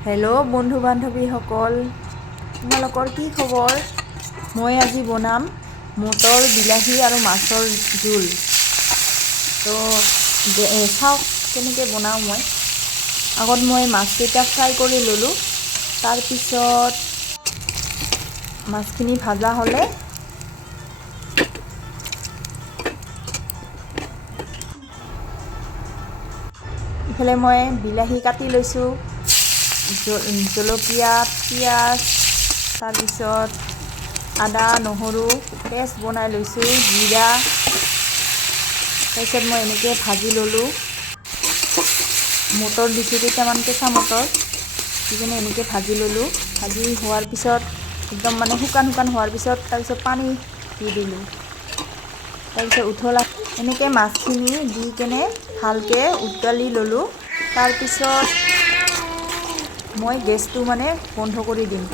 Hello' বন্ধু বান্ধৱীসকল, তোমালোকৰ কি খবৰ? মই আজি বনাম মটৰ, বিলাহী আৰু মাছৰ জোল। তো চাওক কেনেকৈ বনাওঁ মই। আগত মই মাছকেইটা ফ্ৰাই কৰি ল'লোঁ। তাৰপিছত মাছখিনি ভাজা হ'লে ইফালে মই বিলাহী কাটি লৈছোঁ, জলকীয়া, পিঁয়াজ, তাৰপিছত আদা নহৰু পেষ্ট বনাই লৈছোঁ, জিৰা। তাৰপিছত মই এনেকৈ ভাজি ল'লোঁ। মটৰ দিছোঁ, কেইটামান কেঁচা মটৰ দি কিনে এনেকৈ ভাজি ল'লোঁ। ভাজি হোৱাৰ পিছত একদম শুকান হোৱাৰ পিছত তাৰপিছত পানী দি দিলোঁ। তাৰপিছত উতলা এনেকৈ মাছখিনি দি কেনে ভালকৈ উতলি ল'লোঁ। তাৰপিছত মই গেছটো বন্ধ কৰি দিম।